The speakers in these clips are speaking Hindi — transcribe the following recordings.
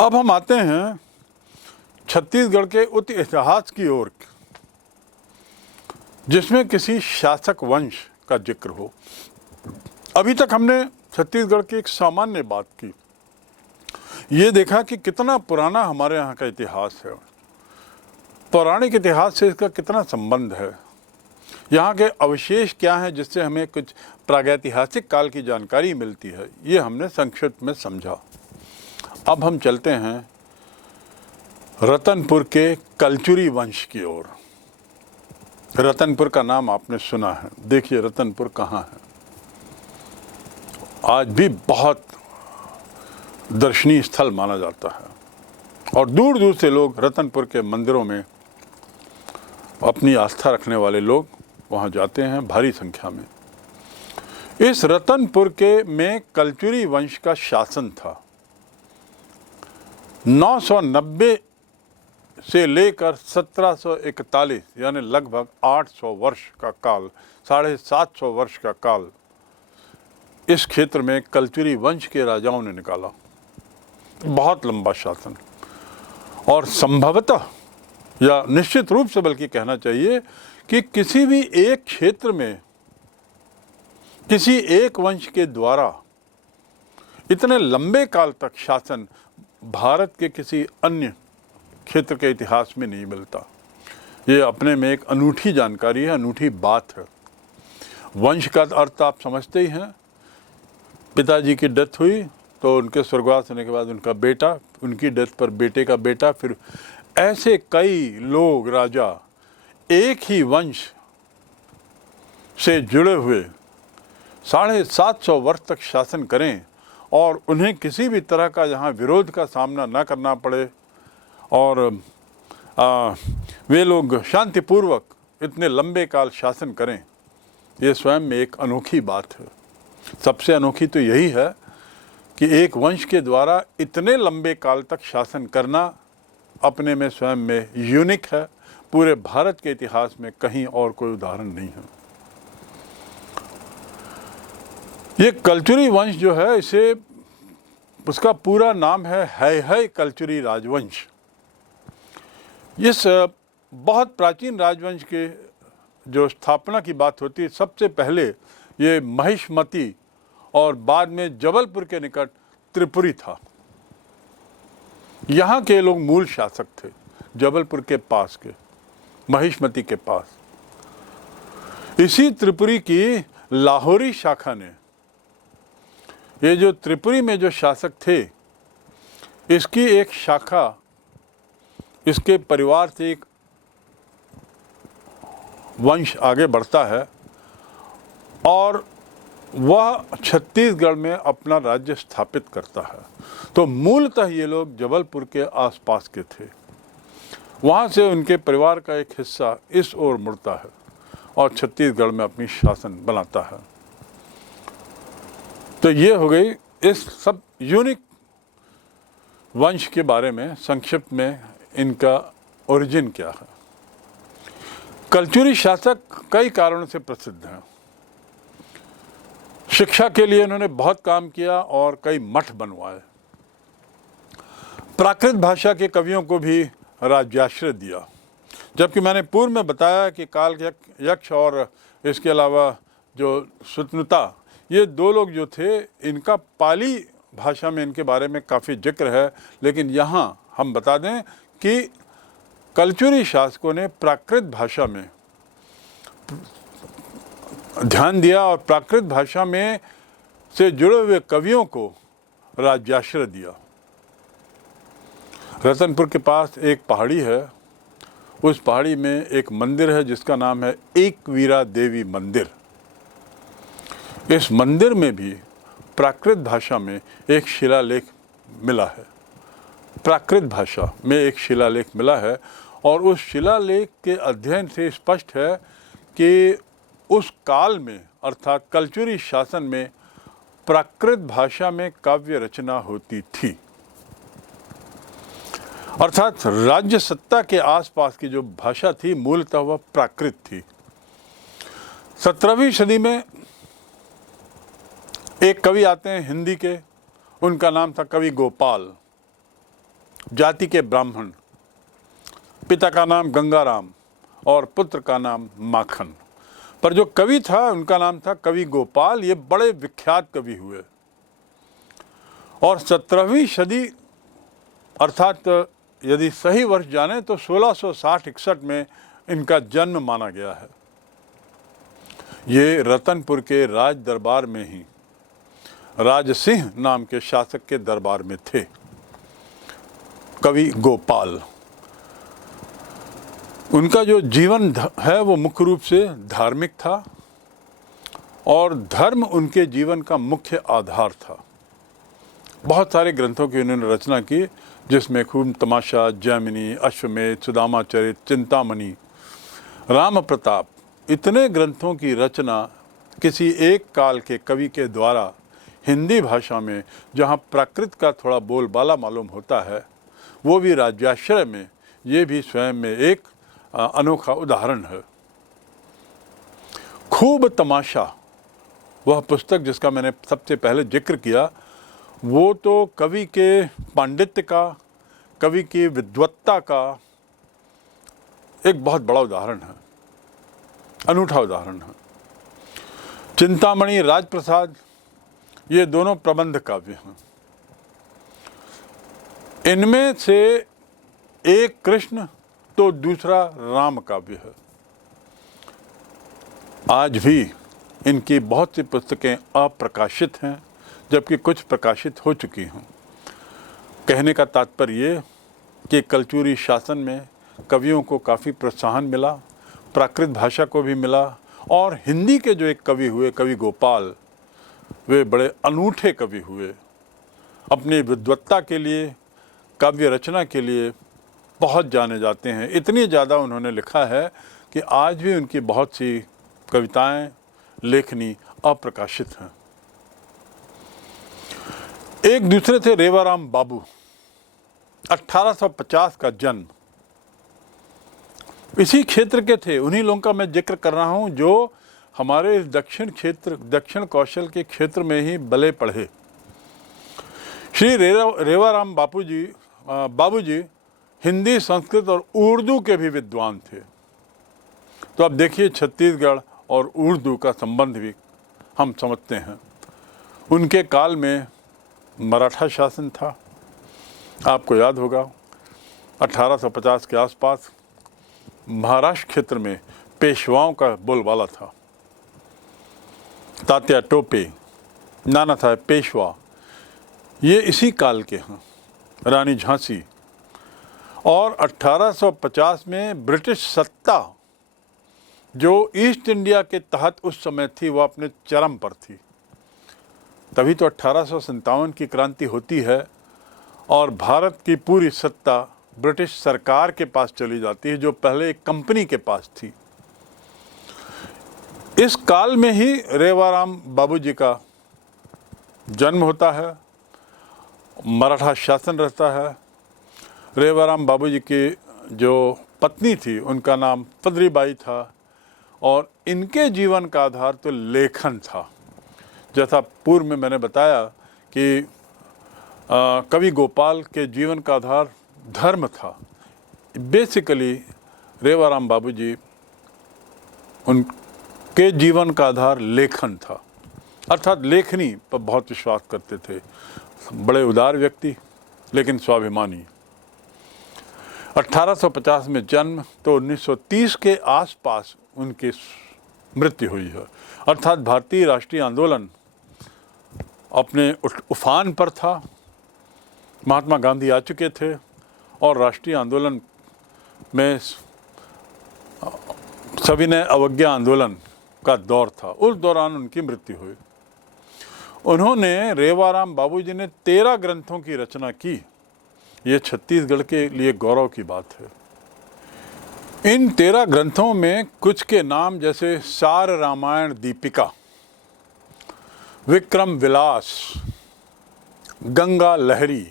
अब हम आते हैं छत्तीसगढ़ के उत इतिहास की ओर, जिसमें किसी शासक वंश का जिक्र हो। अभी तक हमने छत्तीसगढ़ की एक सामान्य बात की, ये देखा कि कितना पुराना हमारे यहाँ का इतिहास है, पौराणिक इतिहास से इसका कितना संबंध है, यहाँ के अवशेष क्या हैं जिससे हमें कुछ प्रागैतिहासिक काल की जानकारी मिलती है, ये हमने संक्षिप्त में समझा। अब हम चलते हैं रतनपुर के कलचुरी वंश की ओर। रतनपुर का नाम आपने सुना है, देखिए रतनपुर कहाँ है। आज भी बहुत दर्शनीय स्थल माना जाता है और दूर दूर से लोग रतनपुर के मंदिरों में अपनी आस्था रखने वाले लोग वहाँ जाते हैं भारी संख्या में। इस रतनपुर के में कलचुरी वंश का शासन था। 990 से लेकर 1741 यानी लगभग 800 वर्ष का काल, 750 वर्ष का काल इस क्षेत्र में कलचुरी वंश के राजाओं ने निकाला। बहुत लंबा शासन, और संभवतः या निश्चित रूप से बल्कि कहना चाहिए कि किसी भी एक क्षेत्र में किसी एक वंश के द्वारा इतने लंबे काल तक शासन भारत के किसी अन्य क्षेत्र के इतिहास में नहीं मिलता। ये अपने में एक अनूठी जानकारी है, अनूठी बात है। वंश का अर्थ आप समझते ही हैं। पिताजी की डेथ हुई तो उनके स्वर्गवास होने के बाद उनका बेटा, उनकी डेथ पर बेटे का बेटा, फिर ऐसे कई लोग राजा एक ही वंश से जुड़े हुए 750 वर्ष तक शासन करें और उन्हें किसी भी तरह का यहाँ विरोध का सामना न करना पड़े और वे लोग शांतिपूर्वक इतने लंबे काल शासन करें, ये स्वयं में एक अनोखी बात है। सबसे अनोखी तो यही है कि एक वंश के द्वारा इतने लंबे काल तक शासन करना अपने में स्वयं में यूनिक है। पूरे भारत के इतिहास में कहीं और कोई उदाहरण नहीं है। ये कलचुरी वंश जो है, इसे उसका पूरा नाम है कलचुरी राजवंश। इस बहुत प्राचीन राजवंश के जो स्थापना की बात होती है, सबसे पहले ये महिष्मती और बाद में जबलपुर के निकट त्रिपुरी था। यहाँ के लोग मूल शासक थे, जबलपुर के पास के, महिष्मती के पास। इसी त्रिपुरी की लाहौरी शाखा ने, ये जो त्रिपुरी में जो शासक थे, इसकी एक शाखा, इसके परिवार से एक वंश आगे बढ़ता है और वह छत्तीसगढ़ में अपना राज्य स्थापित करता है। तो मूलतः ये लोग जबलपुर के आसपास के थे। वहाँ से उनके परिवार का एक हिस्सा इस ओर मुड़ता है और छत्तीसगढ़ में अपनी शासन बनाता है। तो ये हो गई इस सब यूनिक वंश के बारे में संक्षिप्त में इनका ओरिजिन क्या है। कलचुरी शासक कई कारणों से प्रसिद्ध हैं। शिक्षा के लिए इन्होंने बहुत काम किया और कई मठ बनवाए। प्राकृत भाषा के कवियों को भी राज्याश्रय दिया। जबकि मैंने पूर्व में बताया कि काल यक्ष और इसके अलावा जो सुतनुता, ये दो लोग जो थे, इनका पाली भाषा में इनके बारे में काफ़ी जिक्र है। लेकिन यहाँ हम बता दें कि कलचुरी शासकों ने प्राकृत भाषा में ध्यान दिया और प्राकृत भाषा में से जुड़े हुए कवियों को राज्याश्रय दिया। रतनपुर के पास एक पहाड़ी है, उस पहाड़ी में एक मंदिर है जिसका नाम है एकवीरा देवी मंदिर। इस मंदिर में भी प्राकृत भाषा में एक शिलालेख मिला है। प्राकृत भाषा में एक शिलालेख मिला है और उस शिलालेख के अध्ययन से स्पष्ट है कि उस काल में, अर्थात कलचुरी शासन में, प्राकृत भाषा में काव्य रचना होती थी। अर्थात राज्य सत्ता के आसपास की जो भाषा थी मूलतः वह प्राकृत थी। 17वीं सदी में एक कवि आते हैं हिंदी के, उनका नाम था कवि गोपाल। जाति के ब्राह्मण, पिता का नाम गंगाराम और पुत्र का नाम माखन। पर जो कवि था उनका नाम था कवि गोपाल। ये बड़े विख्यात कवि हुए और 17वीं सदी अर्थात यदि सही वर्ष जाने तो 1660-61 में इनका जन्म माना गया है। ये रतनपुर के राज दरबार में ही राजसिंह नाम के शासक के दरबार में थे। कवि गोपाल, उनका जो जीवन है वो मुख्य रूप से धार्मिक था और धर्म उनके जीवन का मुख्य आधार था। बहुत सारे ग्रंथों की उन्होंने रचना की, जिसमें खूब तमाशा, जैमिनी, अश्वमेध, सुदामाचरित, चिंतामणि, राम प्रताप, इतने ग्रंथों की रचना किसी एक काल के कवि के द्वारा हिंदी भाषा में, जहाँ प्राकृत का थोड़ा बोलबाला मालूम होता है, वो भी राज्याश्रय में, ये भी स्वयं में एक अनोखा उदाहरण है। खूब तमाशा, वह पुस्तक जिसका मैंने सबसे पहले जिक्र किया, वो तो कवि के पांडित्य का, कवि की विद्वत्ता का एक बहुत बड़ा उदाहरण है, अनूठा उदाहरण है। चिंतामणि, राजप्रसाद, ये दोनों प्रबंध काव्य हैं। इनमें से एक कृष्ण तो दूसरा राम काव्य है। आज भी इनकी बहुत सी पुस्तकें अप्रकाशित हैं, जबकि कुछ प्रकाशित हो चुकी हैं। कहने का तात्पर्य ये कि कलचुरी शासन में कवियों को काफ़ी प्रोत्साहन मिला, प्राकृत भाषा को भी मिला, और हिंदी के जो एक कवि हुए, कवि गोपाल, वे बड़े अनूठे कवि हुए। अपनी विद्वत्ता के लिए, काव्य रचना के लिए बहुत जाने जाते हैं। इतनी ज़्यादा उन्होंने लिखा है कि आज भी उनकी बहुत सी कविताएं, लेखनी अप्रकाशित हैं। एक दूसरे थे रेवाराम बाबू, 1850 का जन्म, इसी क्षेत्र के थे। उन्हीं लोगों का मैं जिक्र कर रहा हूं जो हमारे इस दक्षिण कौशल के क्षेत्र में ही बले पढ़े। श्री रेवाराम बाबूजी हिंदी, संस्कृत और उर्दू के भी विद्वान थे। तो अब देखिए, छत्तीसगढ़ और उर्दू का संबंध भी हम समझते हैं। उनके काल में मराठा शासन था, आपको याद होगा। 1850 के आसपास महाराष्ट्र क्षेत्र में पेशवाओं का बोलबाला था। तात्या टोपे, नाना साहेब पेशवा, ये इसी काल के हैं। रानी झांसी, और 1850 में ब्रिटिश सत्ता जो ईस्ट इंडिया के तहत उस समय थी, वो अपने चरम पर थी। तभी तो 1857 की क्रांति होती है और भारत की पूरी सत्ता ब्रिटिश सरकार के पास चली जाती है, जो पहले एक कंपनी के पास थी। इस काल में ही रेवाराम बाबूजी का जन्म होता है, मराठा शासन रहता है। रेवाराम बाबूजी की जो पत्नी थी, उनका नाम फदरीबाई था, और इनके जीवन का आधार तो लेखन था। जैसा पूर्व में मैंने बताया कि कवि गोपाल के जीवन का आधार धर्म था। बेसिकली रेवाराम बाबूजी, उनके जीवन का आधार लेखन था, अर्थात लेखनी पर बहुत विश्वास करते थे। बड़े उदार व्यक्ति, लेकिन स्वाभिमानी। 1850 में जन्म, तो 1930 के आसपास उनकी मृत्यु हुई है। अर्थात भारतीय राष्ट्रीय आंदोलन अपने उफान पर था। महात्मा गांधी आ चुके थे और राष्ट्रीय आंदोलन में सविनय अवज्ञा आंदोलन का दौर था। उस दौरान उनकी मृत्यु हुई। उन्होंने, रेवाराम बाबूजी ने 13 ग्रंथों की रचना की। ये छत्तीसगढ़ के लिए गौरव की बात है। इन 13 ग्रंथों में कुछ के नाम जैसे सार रामायण दीपिका, विक्रम विलास, गंगा लहरी,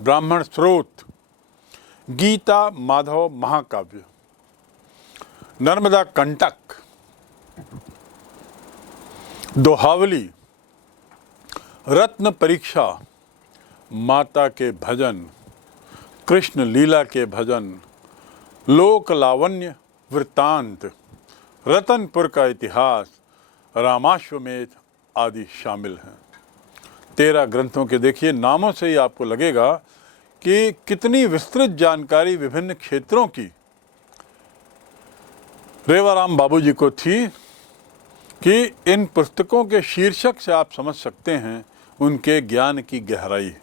ब्राह्मण स्रोत, गीता माधव महाकाव्य, नर्मदा कंटक, दोहावली, रत्न परीक्षा, माता के भजन, कृष्ण लीला के भजन, लोक लावण्य वृत्तांत, रतनपुर का इतिहास, रामाश्वमेध आदि शामिल हैं। 13 ग्रंथों के देखिए नामों से ही आपको लगेगा कि कितनी विस्तृत जानकारी विभिन्न क्षेत्रों की रेवाराम बाबूजी को थी, कि इन पुस्तकों के शीर्षक से आप समझ सकते हैं उनके ज्ञान की गहराई।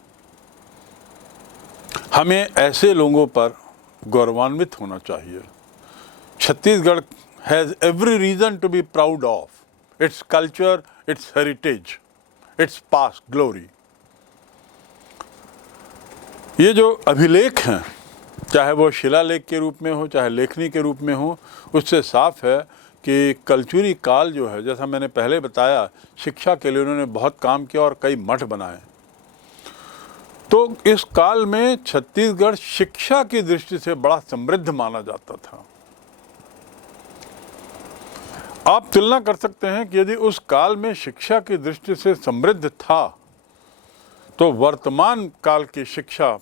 हमें ऐसे लोगों पर गौरवान्वित होना चाहिए। Chhattisgarh has every reason to be proud of its culture, its heritage, its past glory. ये जो अभिलेख हैं, चाहे वो शिलालेख के रूप में हो, चाहे लेखनी के रूप में हो, उससे साफ है कि कलचुरी काल जो है, जैसा मैंने पहले बताया, शिक्षा के लिए उन्होंने बहुत काम किया और कई मठ बनाए। तो इस काल में छत्तीसगढ़ शिक्षा की दृष्टि से बड़ा समृद्ध माना जाता था। आप तुलना कर सकते हैं कि यदि उस काल में शिक्षा की दृष्टि से समृद्ध था, तो वर्तमान काल की शिक्षा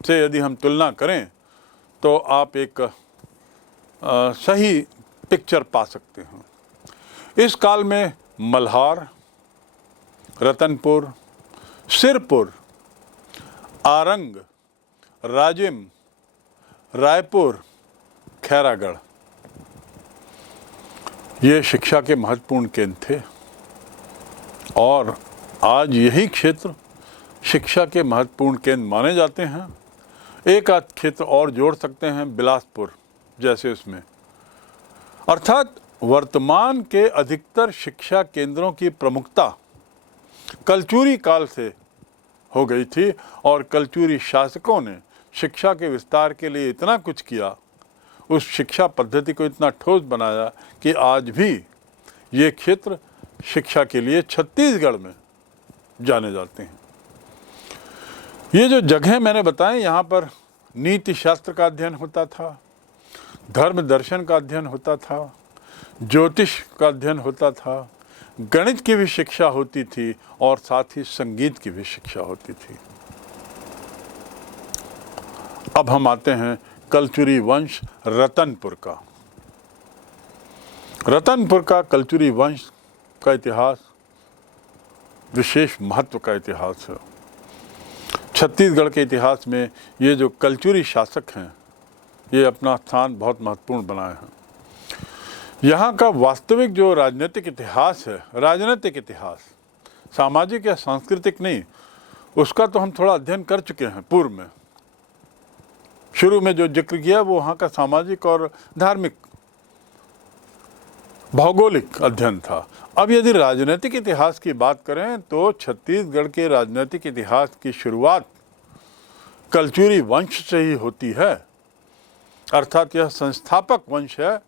से यदि हम तुलना करें तो आप एक सही पिक्चर पा सकते हैं। इस काल में मल्हार, रतनपुर, सिरपुर, आरंग, राजिम, रायपुर, खैरागढ़ ये शिक्षा के महत्वपूर्ण केंद्र थे, और आज यही क्षेत्र शिक्षा के महत्वपूर्ण केंद्र माने जाते हैं। एक आध क्षेत्र और जोड़ सकते हैं, बिलासपुर जैसे इसमें। अर्थात वर्तमान के अधिकतर शिक्षा केंद्रों की प्रमुखता कलचुरी काल से हो गई थी, और कलचुरी शासकों ने शिक्षा के विस्तार के लिए इतना कुछ किया, उस शिक्षा पद्धति को इतना ठोस बनाया कि आज भी ये क्षेत्र शिक्षा के लिए छत्तीसगढ़ में जाने जाते हैं। ये जो जगह मैंने बताए, यहाँ पर नीति शास्त्र का अध्ययन होता था, धर्म दर्शन का अध्ययन होता था, ज्योतिष का अध्ययन होता था, गणित की भी शिक्षा होती थी, और साथ ही संगीत की भी शिक्षा होती थी। अब हम आते हैं कलचुरी वंश रतनपुर का। रतनपुर का कलचुरी वंश का इतिहास विशेष महत्व का इतिहास है। छत्तीसगढ़ के इतिहास में ये जो कलचुरी शासक हैं, ये अपना स्थान बहुत महत्वपूर्ण बनाए हैं। यहाँ का वास्तविक जो राजनीतिक इतिहास है, राजनीतिक इतिहास, सामाजिक या सांस्कृतिक नहीं, उसका तो हम थोड़ा अध्ययन कर चुके हैं पूर्व में। शुरू में जो जिक्र किया वो वहाँ का सामाजिक और धार्मिक भौगोलिक अध्ययन था। अब यदि राजनीतिक इतिहास की बात करें तो छत्तीसगढ़ के राजनीतिक इतिहास की शुरुआत कलचुरी वंश से ही होती है। अर्थात यह संस्थापक वंश है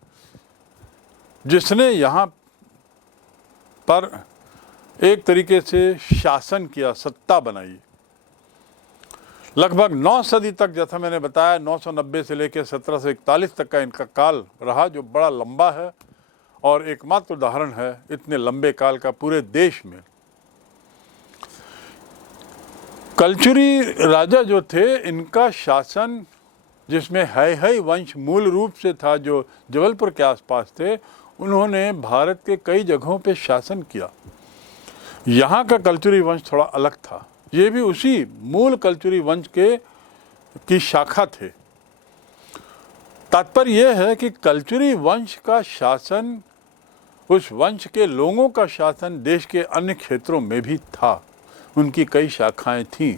जिसने यहाँ पर एक तरीके से शासन किया, सत्ता बनाई। लगभग 9 सदी तक, जैसा मैंने बताया, 990 से लेकर 1741 तक का इनका काल रहा, जो बड़ा लंबा है और एकमात्र उदाहरण है इतने लंबे काल का पूरे देश में। कलचुरी राजा जो थे, इनका शासन, जिसमें है वंश मूल रूप से था, जो जबलपुर के आसपास थे, उन्होंने भारत के कई जगहों पे शासन किया। यहाँ का कलचुरी वंश थोड़ा अलग था। ये भी उसी मूल कलचुरी वंश की शाखा थे। तात्पर्य यह है कि कलचुरी वंश का शासन, उस वंश के लोगों का शासन देश के अन्य क्षेत्रों में भी था। उनकी कई शाखाएं थीं,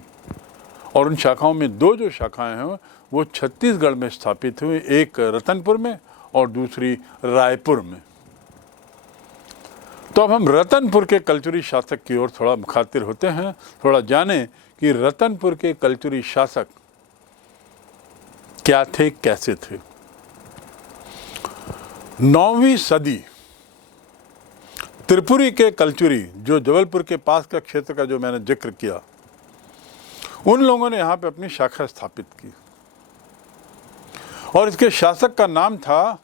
और उन शाखाओं में 2 जो शाखाएं हैं वो छत्तीसगढ़ में स्थापित हुई, एक रतनपुर में और दूसरी रायपुर में। तो अब हम रतनपुर के कलचुरी शासक की ओर थोड़ा मुखातिर होते हैं, थोड़ा जानें कि रतनपुर के कलचुरी शासक क्या थे, कैसे थे। 9वीं सदी त्रिपुरी के कलचुरी, जो जबलपुर के पास का क्षेत्र का जो मैंने जिक्र किया, उन लोगों ने यहाँ पे अपनी शाखा स्थापित की, और इसके शासक का नाम था,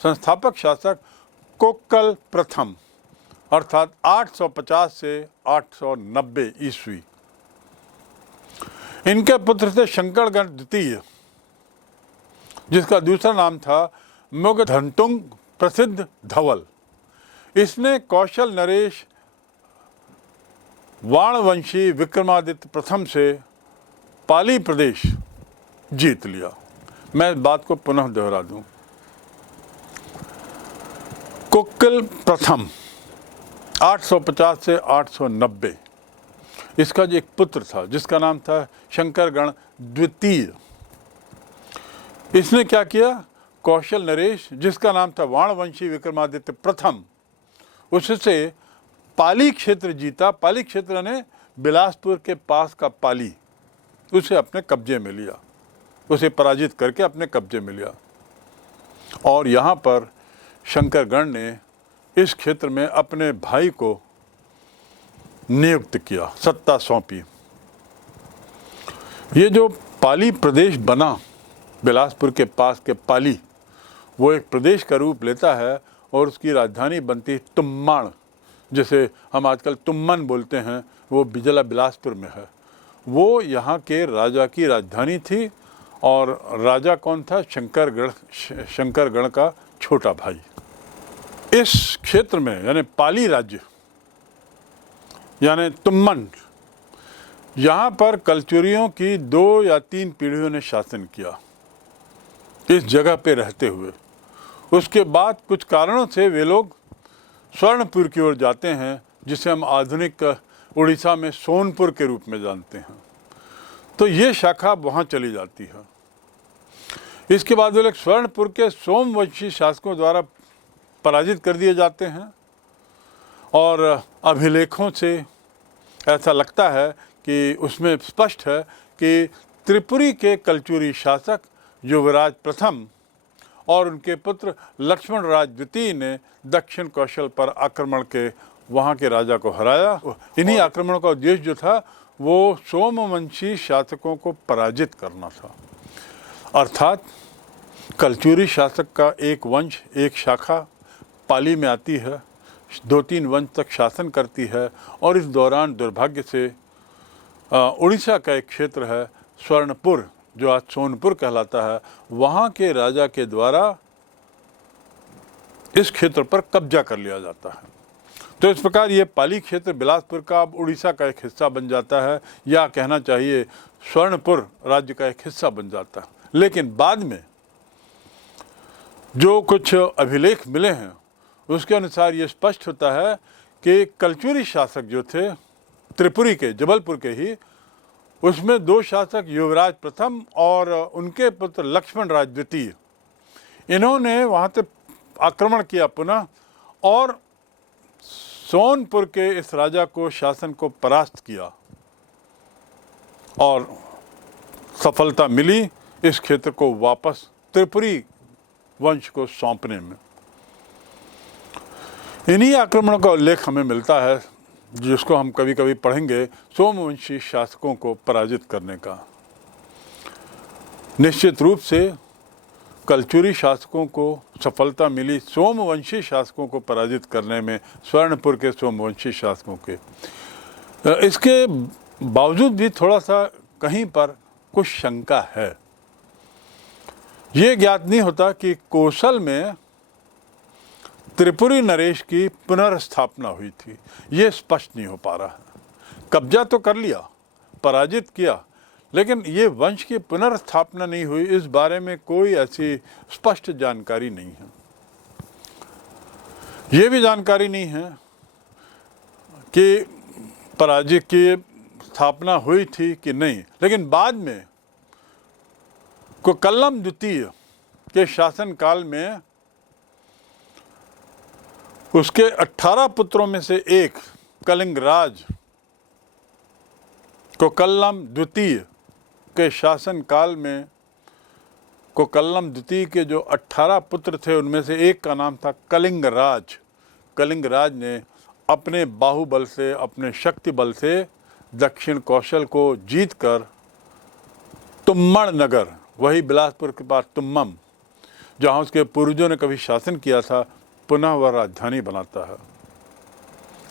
संस्थापक शासक कोक्कल प्रथम, अर्थात 850 से 890 ईस्वी। इनके पुत्र थे शंकरगण द्वितीय, जिसका दूसरा नाम था मुगधंतुंग प्रसिद्ध धवल। इसने कौशल नरेश वाणवंशी विक्रमादित्य प्रथम से पाली प्रदेश जीत लिया। मैं इस बात को पुनः दोहरा दूं, कुक्किल प्रथम 850 से 890, इसका जो एक पुत्र था जिसका नाम था शंकरगण द्वितीय, इसने क्या किया, कौशल नरेश जिसका नाम था वाणवंशी विक्रमादित्य प्रथम, उससे पाली क्षेत्र जीता। पाली क्षेत्र ने बिलासपुर के पास का पाली, उसे अपने कब्जे में लिया, उसे पराजित करके अपने कब्जे में लिया। और यहाँ पर शंकरगण ने इस क्षेत्र में अपने भाई को नियुक्त किया, सत्ता सौंपी। ये जो पाली प्रदेश बना, बिलासपुर के पास के पाली, वो एक प्रदेश का रूप लेता है और उसकी राजधानी बनती तुम्माण, जिसे हम आजकल तुम्मन बोलते हैं, वो बिजला बिलासपुर में है। वो यहाँ के राजा की राजधानी थी और राजा कौन था, शंकरगण का छोटा भाई। इस क्षेत्र में यानी पाली राज्य यानी तुम्मन, यहाँ पर कलचुरियों की 2 या 3 पीढ़ियों ने शासन किया इस जगह पे रहते हुए। उसके बाद कुछ कारणों से वे लोग स्वर्णपुर की ओर जाते हैं, जिसे हम आधुनिक उड़ीसा में सोनपुर के रूप में जानते हैं। तो ये शाखा वहाँ चली जाती है। इसके बाद वे लोग स्वर्णपुर के सोमवंशी शासकों द्वारा पराजित कर दिए जाते हैं और अभिलेखों से ऐसा लगता है कि उसमें स्पष्ट है कि त्रिपुरी के कलचुरी शासक युवराज प्रथम और उनके पुत्र लक्ष्मण राज द्वितीय ने दक्षिण कौशल पर आक्रमण के वहाँ के राजा को हराया। इन्हीं आक्रमणों का उद्देश्य जो था वो सोमवंशी शासकों को पराजित करना था। अर्थात कलचुरी शासक का एक वंश, एक शाखा पाली में आती है, 2-3 वंश तक शासन करती है और इस दौरान दुर्भाग्य से उड़ीसा का एक क्षेत्र है स्वर्णपुर, जो आज सोनपुर कहलाता है, वहाँ के राजा के द्वारा इस क्षेत्र पर कब्जा कर लिया जाता है। तो इस प्रकार ये पाली क्षेत्र बिलासपुर का अब उड़ीसा का एक हिस्सा बन जाता है, या कहना चाहिए स्वर्णपुर राज्य का एक हिस्सा बन जाता है। लेकिन बाद में जो कुछ अभिलेख मिले हैं उसके अनुसार ये स्पष्ट होता है कि कलचुरी शासक जो थे त्रिपुरी के, जबलपुर के ही, उसमें 2 शासक युवराज प्रथम और उनके पुत्र लक्ष्मण राज द्वितीय, इन्होंने वहाँ से आक्रमण किया पुनः और सोनपुर के इस राजा को, शासन को परास्त किया और सफलता मिली इस क्षेत्र को वापस त्रिपुरी वंश को सौंपने में। इन्हीं आक्रमणों का उल्लेख हमें मिलता है जिसको हम कभी कभी पढ़ेंगे, सोमवंशी शासकों को पराजित करने का। निश्चित रूप से कलचुरी शासकों को सफलता मिली सोमवंशी शासकों को पराजित करने में, स्वर्णपुर के सोमवंशी शासकों के। इसके बावजूद भी थोड़ा सा कहीं पर कुछ शंका है। ये ज्ञात नहीं होता कि कौशल में त्रिपुरी नरेश की पुनर्स्थापना हुई थी, ये स्पष्ट नहीं हो पा रहा है। कब्जा तो कर लिया, पराजित किया, लेकिन ये वंश की पुनर्स्थापना नहीं हुई, इस बारे में कोई ऐसी स्पष्ट जानकारी नहीं है। ये भी जानकारी नहीं है कि पराजित की स्थापना हुई थी कि नहीं, लेकिन बाद में कोकल्लम द्वितीय के शासनकाल में उसके 18 पुत्रों में से एक कलिंगराज, कोकल्लम द्वितीय के शासनकाल में कोकल्लम द्वितीय के जो 18 पुत्र थे उनमें से एक का नाम था कलिंगराज। कलिंगराज ने अपने बाहुबल से, अपने शक्ति बल से दक्षिण कौशल को जीतकर तुम्मण नगर, वही बिलासपुर के पास तुम्मम, जहाँ उसके पूर्वजों ने कभी शासन किया था, पुनः वह राजधानी बनाता है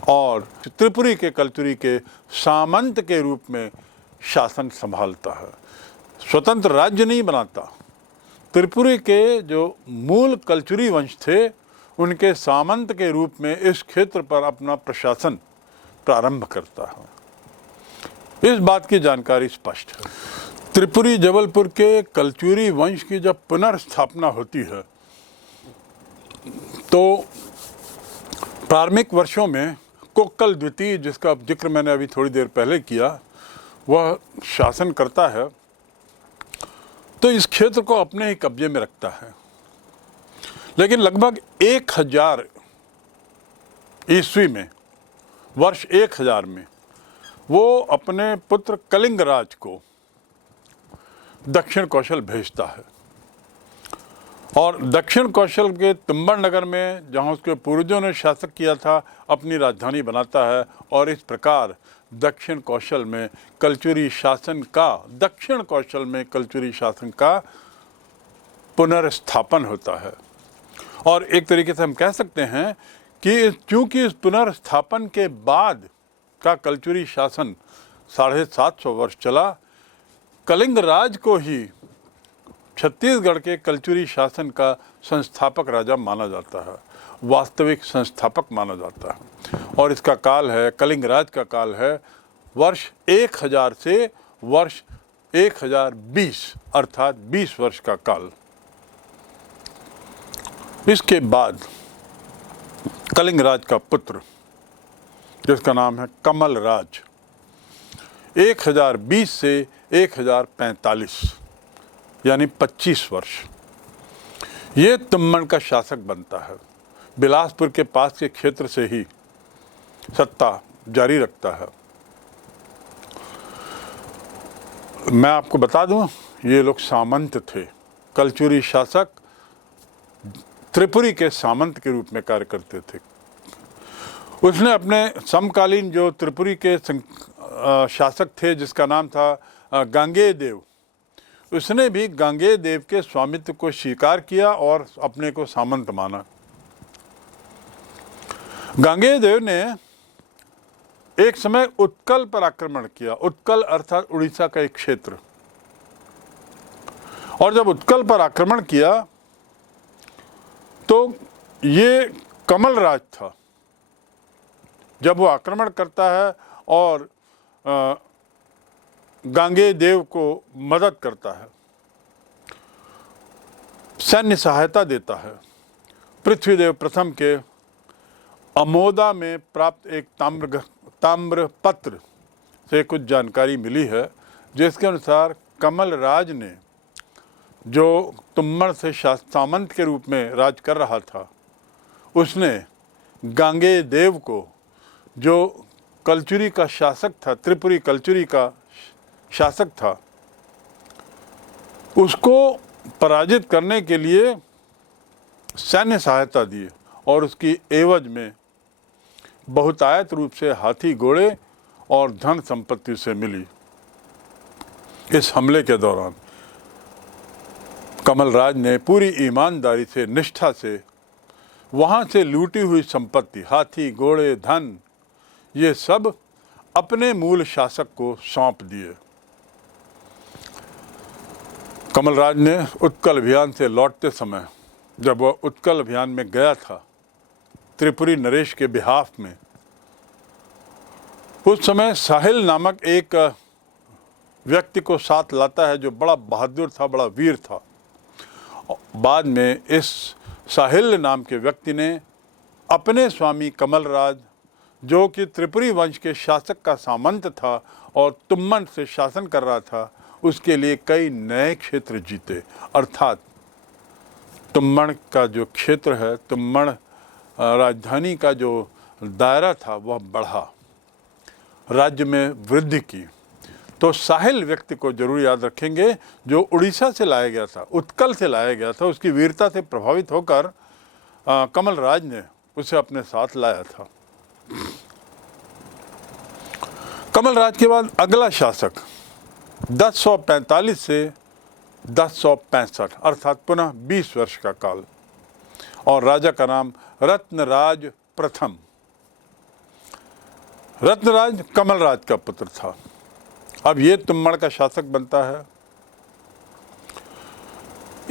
और त्रिपुरी के कलचुरी के सामंत के रूप में शासन संभालता है, स्वतंत्र राज्य नहीं बनाता। त्रिपुरी के जो मूल कलचुरी वंश थे उनके सामंत के रूप में इस क्षेत्र पर अपना प्रशासन प्रारंभ करता है। इस बात की जानकारी स्पष्ट है। त्रिपुरी जबलपुर के कलचुरी वंश की जब पुनर्स्थापना होती है तो प्रारंभिक वर्षों में कोक्कल द्वितीय, जिसका जिक्र मैंने अभी थोड़ी देर पहले किया, वह शासन करता है तो इस क्षेत्र को अपने ही कब्जे में रखता है। लेकिन लगभग 1000 ईस्वी में, वर्ष 1000 में, वो अपने पुत्र कलिंगराज को दक्षिण कौशल भेजता है और दक्षिण कौशल के तुम्बर नगर में, जहाँ उसके पूर्वजों ने शासक किया था, अपनी राजधानी बनाता है और इस प्रकार दक्षिण कौशल में कलचुरी शासन का पुनर्स्थापन होता है। और एक तरीके से हम कह सकते हैं कि चूंकि इस पुनर्स्थापन के बाद का कलचुरी शासन 750 वर्ष चला, कलिंगराज को ही छत्तीसगढ़ के कलचुरी शासन का संस्थापक राजा माना जाता है, वास्तविक संस्थापक माना जाता है। और इसका काल है, कलिंगराज का काल है वर्ष 1000 से वर्ष 1020, अर्थात 20 वर्ष का काल। इसके बाद कलिंगराज का पुत्र, जिसका नाम है कमलराज, 1020 से 1045 यानी 25 वर्ष ये तुम्मण का शासक बनता है। बिलासपुर के पास के क्षेत्र से ही सत्ता जारी रखता है। मैं आपको बता दूं, ये लोग सामंत थे। कलचुरी शासक त्रिपुरी के सामंत के रूप में कार्य करते थे। उसने अपने समकालीन जो त्रिपुरी के शासक थे, जिसका नाम था गांगेय देव, उसने भी गांगेय देव के स्वामित्व को स्वीकार किया और अपने को सामंत माना। गांगेय देव ने एक समय उत्कल पर आक्रमण किया। उत्कल अर्थात उड़ीसा का एक क्षेत्र। और जब उत्कल पर आक्रमण किया तो ये कमलराज था। जब वो आक्रमण करता है और गांगेय देव को मदद करता है, सैन्य सहायता देता है। पृथ्वीदेव प्रथम के अमोदा में प्राप्त एक ताम्र पत्र से कुछ जानकारी मिली है, जिसके अनुसार कमलराज ने, जो तुम्मण से सामंत के रूप में राज कर रहा था, उसने गांगेय देव को, जो कलचुरी का शासक था, त्रिपुरी कलचुरी का शासक था, उसको पराजित करने के लिए सैन्य सहायता दी और उसकी एवज में बहुतायत रूप से हाथी घोड़े और धन संपत्ति से मिली। इस हमले के दौरान कमलराज ने पूरी ईमानदारी से, निष्ठा से वहाँ से लूटी हुई संपत्ति, हाथी घोड़े धन, ये सब अपने मूल शासक को सौंप दिए। कमलराज ने उत्कल अभियान से लौटते समय, जब वह उत्कल अभियान में गया था त्रिपुरी नरेश के बिहाफ में, उस समय साहिल नामक एक व्यक्ति को साथ लाता है, जो बड़ा बहादुर था, बड़ा वीर था। बाद में इस साहिल नाम के व्यक्ति ने अपने स्वामी कमलराज, जो कि त्रिपुरी वंश के शासक का सामंत था और तुम्मण से शासन कर रहा था, उसके लिए कई नए क्षेत्र जीते। अर्थात तुम्मण का जो क्षेत्र है, तुम्मण राजधानी का जो दायरा था, वह बढ़ा, राज्य में वृद्धि की। तो साहिल व्यक्ति को जरूर याद रखेंगे, जो उड़ीसा से लाया गया था, उत्कल से लाया गया था। उसकी वीरता से प्रभावित होकर कमलराज ने उसे अपने साथ लाया था। कमलराज के बाद अगला शासक 1045 से 1065, अर्थात पुनः 20 वर्ष का काल, और राजा का नाम रत्नराज प्रथम। रत्नराज कमलराज का पुत्र था अब ये तुम्मड़ का शासक बनता है।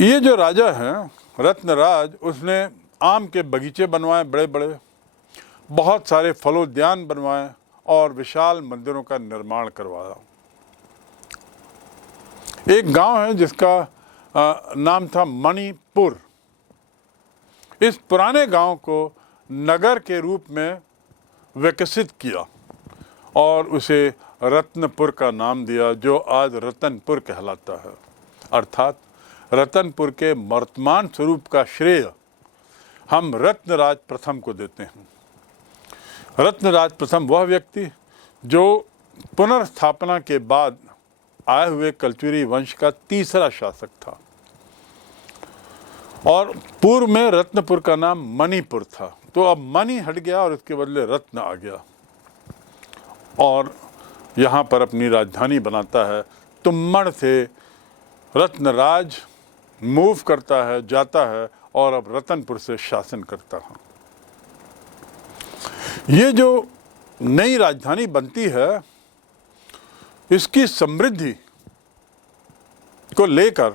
ये जो राजा है रत्नराज, उसने आम के बगीचे बनवाए बड़े बड़े, बहुत सारे फलोद्यान बनवाए और विशाल मंदिरों का निर्माण करवाया। एक गांव है जिसका नाम था मणिपुर। इस पुराने गांव को नगर के रूप में विकसित किया और उसे रत्नपुर का नाम दिया, जो आज रतनपुर कहलाता है। अर्थात रतनपुर के वर्तमान स्वरूप का श्रेय हम रत्नराज प्रथम को देते हैं। रत्नराज प्रथम वह व्यक्ति जो पुनर्स्थापना के बाद आए हुए कलचुरी वंश का तीसरा शासक था, और पूर्व में रत्नपुर का नाम मणिपुर था। तो अब मणि हट गया और उसके बदले रत्न आ गया, और यहाँ पर अपनी राजधानी बनाता है। तुम्मड़ से रत्नराज मूव करता है, जाता है, और अब रतनपुर से शासन करता है। ये जो नई राजधानी बनती है, इसकी समृद्धि को लेकर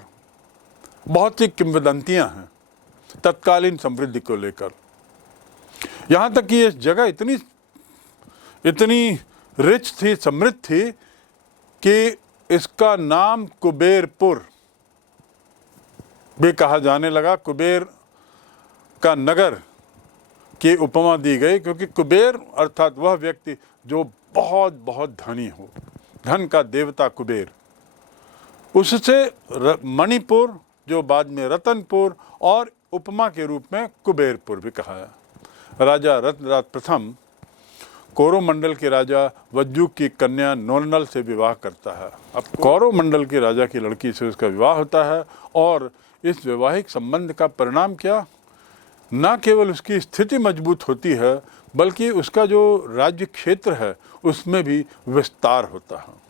बहुत सी किंवदंतियां हैं तत्कालीन समृद्धि को लेकर। यहाँ तक कि ये जगह इतनी रिच थी, समृद्ध थी कि इसका नाम कुबेरपुर भी कहा जाने लगा। कुबेर का नगर की उपमा दी गई, क्योंकि कुबेर अर्थात वह व्यक्ति जो बहुत बहुत धनी हो, धन का देवता कुबेर। उससे मणिपुर, जो बाद में रतनपुर, और उपमा के रूप में कुबेरपुर भी कहा है। राजा रत्नराज प्रथम कोरोमंडल के राजा वज्जू की कन्या नोलनल से विवाह करता है। अब कोरोमंडल के राजा की लड़की से उसका विवाह होता है, और इस वैवाहिक संबंध का परिणाम क्या, न केवल उसकी स्थिति मजबूत होती है, बल्कि उसका जो राज्य क्षेत्र है उसमें भी विस्तार होता है।